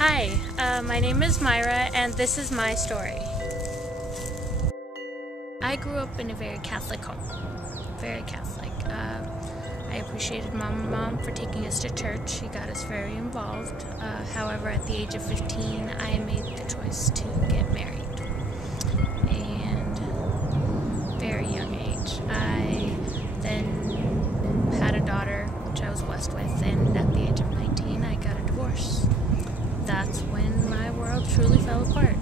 Hi, my name is Myra, and this is my story. I grew up in a very Catholic home, very Catholic. I appreciated Mom for taking us to church. She got us very involved. However, at the age of 15, I made the choice to get married. And very young age. I then had a daughter, which I was blessed with, and at the age of 19, I got a divorce. That's when my world truly fell apart.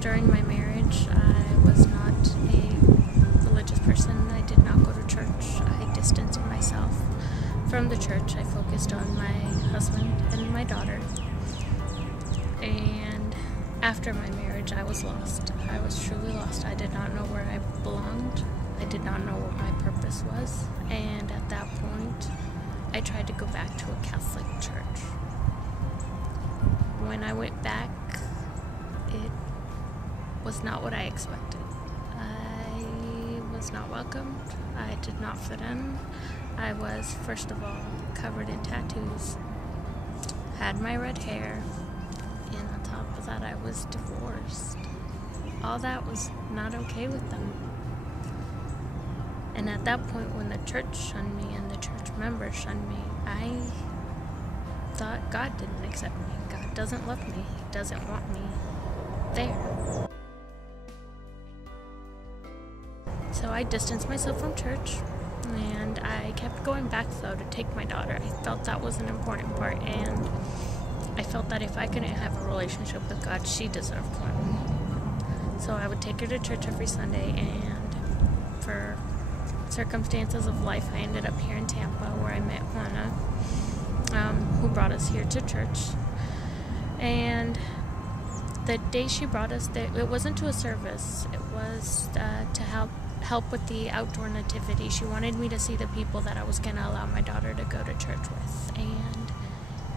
During my marriage, I was not a religious person. I did not go to church. I distanced myself from the church. I focused on my husband and my daughter. And after my marriage, I was lost. I was truly lost. I did not know where I belonged. I did not know what my purpose was. And at that point, I tried to go back to a Catholic church. When I went back, it was not what I expected. I was not welcomed. I did not fit in. I was, first of all, covered in tattoos, had my red hair, and on top of that, I was divorced. All that was not okay with them. And at that point, when the church shunned me and the church members shunned me, I thought God didn't accept me. God doesn't love me. He doesn't want me there. So I distanced myself from church, and I kept going back, though, to take my daughter. I felt that was an important part, and I felt that if I couldn't have a relationship with God, she deserved one. So I would take her to church every Sunday, and for circumstances of life, I ended up here in Tampa, where I met Juana, who brought us here to church. And the day she brought us there, it wasn't to a service. It was to help with the outdoor nativity. She wanted me to see the people that I was going to allow my daughter to go to church with. And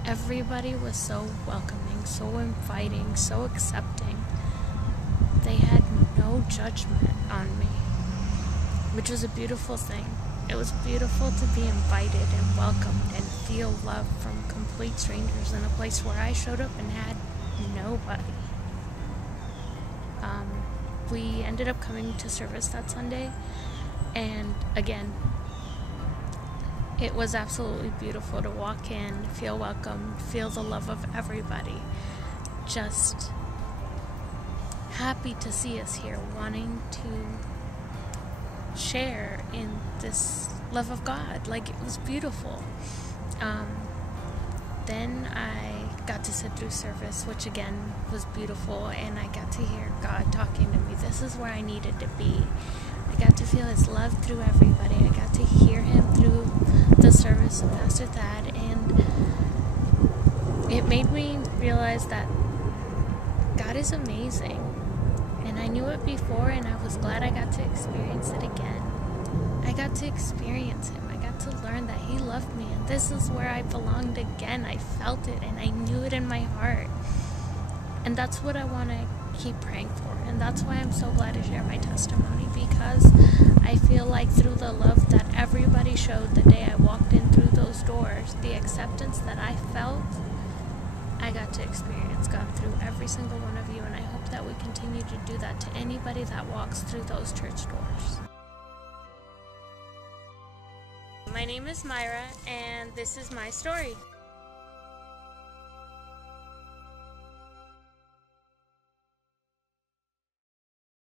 everybody was so welcoming, so inviting, so accepting. They had no judgment on me, which was a beautiful thing. It was beautiful to be invited and welcomed and feel love from complete strangers in a place where I showed up and had nobody. We ended up coming to service that Sunday, and again, it was absolutely beautiful to walk in, feel welcome, feel the love of everybody. Just happy to see us here, wanting to share in this love of God. Like, it was beautiful. Then I got to sit through service, which again was beautiful, and I got to hear God talking to me. This is where I needed to be. I got to feel His love through everybody. I got to hear Him through the service of Pastor Thad, and it made me realize that God is amazing. And I knew it before, and I was glad I got to experience it again. I got to experience Him. I got to learn that He loved me, and this is where I belonged again. I felt it, and I knew it in my heart. And that's what I want to keep praying for. And that's why I'm so glad to share my testimony, because I feel like through the love that everybody showed the day I walked in through those doors, the acceptance that I felt, I got to experience God through every single one of you, and I hope that we continue to do that to anybody that walks through those church doors. My name is Myra, and this is my story.